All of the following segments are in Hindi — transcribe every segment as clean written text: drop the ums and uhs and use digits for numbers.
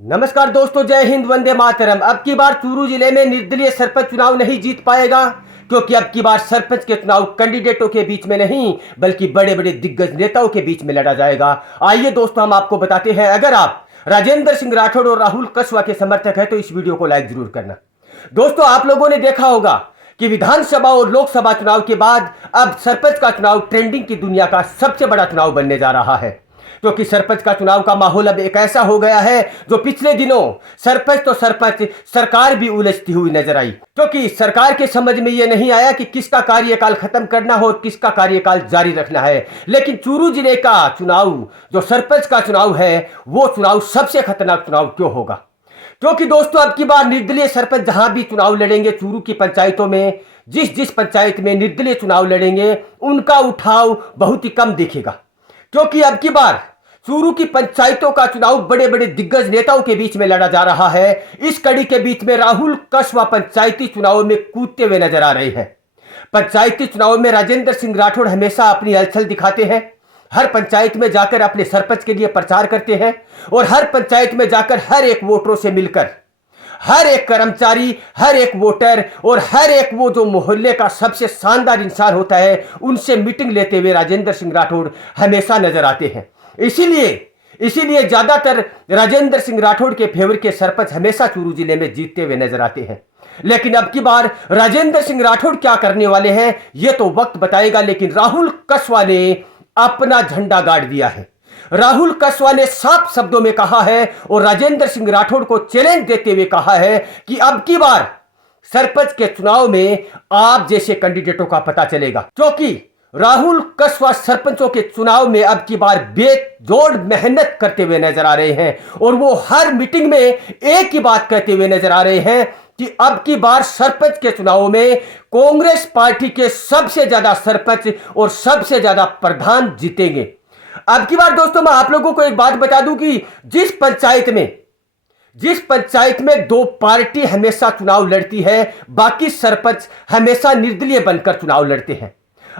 नमस्कार दोस्तों, जय हिंद, वंदे मातरम। अब की बार चूरू जिले में निर्दलीय सरपंच चुनाव नहीं जीत पाएगा, क्योंकि अब की बार सरपंच के चुनाव कैंडिडेटों के बीच में नहीं बल्कि बड़े बड़े दिग्गज नेताओं के बीच में लड़ा जाएगा। आइए दोस्तों, हम आपको बताते हैं। अगर आप राजेंद्र सिंह राठौड़ और राहुल कस्वा के समर्थक हैं तो इस वीडियो को लाइक जरूर करना। दोस्तों, आप लोगों ने देखा होगा कि विधानसभा और लोकसभा चुनाव के बाद अब सरपंच का चुनाव ट्रेंडिंग की दुनिया का सबसे बड़ा चुनाव बनने जा रहा है, क्योंकि सरपंच का चुनाव का माहौल अब एक ऐसा हो गया है जो पिछले दिनों सरपंच तो सरपंच सरकार भी उलझती हुई नजर आई, क्योंकि सरकार के समझ में यह नहीं आया कि किसका कार्यकाल खत्म करना हो और किसका कार्यकाल जारी रखना है। लेकिन चूरू जिले का चुनाव जो सरपंच का चुनाव है, वो चुनाव सबसे खतरनाक चुनाव क्यों होगा? क्योंकि दोस्तों, अब की बार निर्दलीय सरपंच जहां भी चुनाव लड़ेंगे चूरू की पंचायतों में, जिस जिस पंचायत में निर्दलीय चुनाव लड़ेंगे उनका उठाव बहुत ही कम दिखेगा, क्योंकि अब की बार चूरू की पंचायतों का चुनाव बड़े बड़े दिग्गज नेताओं के बीच में लड़ा जा रहा है। इस कड़ी के बीच में राहुल कस्वा पंचायती चुनाव में कूदते हुए नजर आ रहे हैं। पंचायती चुनाव में राजेंद्र सिंह राठौड़ हमेशा अपनी हलचल दिखाते हैं, हर पंचायत में जाकर अपने सरपंच के लिए प्रचार करते हैं और हर पंचायत में जाकर हर एक वोटरों से मिलकर, हर एक कर्मचारी, हर एक वोटर और हर एक वो जो मोहल्ले का सबसे शानदार इंसान होता है, उनसे मीटिंग लेते हुए राजेंद्र सिंह राठौड़ हमेशा नजर आते हैं। इसीलिए ज्यादातर राजेंद्र सिंह राठौड़ के फेवर के सरपंच हमेशा चूरू जिले में जीतते हुए नजर आते हैं। लेकिन अब की बार राजेंद्र सिंह राठौड़ क्या करने वाले हैं यह तो वक्त बताएगा। लेकिन राहुल कस्वा ने अपना झंडा गाड़ दिया है। राहुल कस्वा ने साफ शब्दों में कहा है और राजेंद्र सिंह राठौड़ को चैलेंज देते हुए कहा है कि अब की बार सरपंच के चुनाव में आप जैसे कैंडिडेटों का पता चलेगा, क्योंकि राहुल कस्वा सरपंचों के चुनाव में अब की बार बेजोड़ मेहनत करते हुए नजर आ रहे हैं और वो हर मीटिंग में एक ही बात कहते हुए नजर आ रहे हैं कि अब की बार सरपंच के चुनाव में कांग्रेस पार्टी के सबसे ज्यादा सरपंच और सबसे ज्यादा प्रधान जीतेंगे। अब की बार दोस्तों, मैं आप लोगों को एक बात बता दूं कि जिस पंचायत में दो पार्टी हमेशा चुनाव लड़ती है, बाकी सरपंच हमेशा निर्दलीय बनकर चुनाव लड़ते हैं।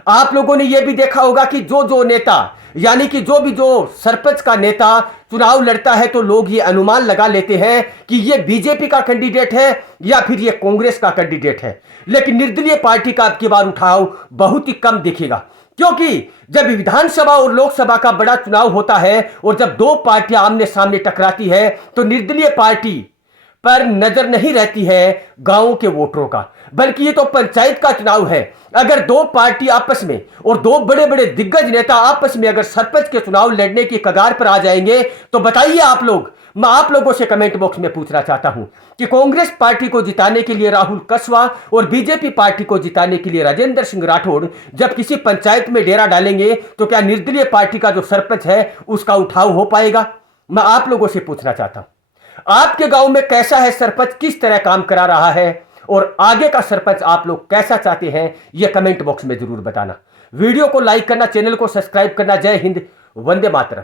आप लोगों ने यह भी देखा होगा कि जो नेता, यानी कि जो सरपंच का नेता चुनाव लड़ता है तो लोग ये अनुमान लगा लेते हैं कि ये बीजेपी का कैंडिडेट है या फिर ये कांग्रेस का कैंडिडेट है। लेकिन निर्दलीय पार्टी का अब की बार उठाव बहुत ही कम दिखेगा, क्योंकि जब विधानसभा और लोकसभा का बड़ा चुनाव होता है और जब दो पार्टियां आमने सामने टकराती है तो निर्दलीय पार्टी पर नजर नहीं रहती है गांवों के वोटरों का, बल्कि ये तो पंचायत का चुनाव है। अगर दो पार्टी आपस में और दो बड़े बड़े दिग्गज नेता आपस में अगर सरपंच के चुनाव लड़ने की कगार पर आ जाएंगे तो बताइए आप लोग, मैं आप लोगों से कमेंट बॉक्स में पूछना चाहता हूं कि कांग्रेस पार्टी को जिताने के लिए राहुल कस्वा और बीजेपी पार्टी को जिताने के लिए राजेंद्र सिंह राठौड़ जब किसी पंचायत में डेरा डालेंगे तो क्या निर्दलीय पार्टी का जो सरपंच है उसका उठाव हो पाएगा? मैं आप लोगों से पूछना चाहता हूं, आपके गांव में कैसा है सरपंच, किस तरह काम करा रहा है और आगे का सरपंच आप लोग कैसा चाहते हैं, यह कमेंट बॉक्स में जरूर बताना। वीडियो को लाइक करना, चैनल को सब्सक्राइब करना। जय हिंद, वंदे मातरम।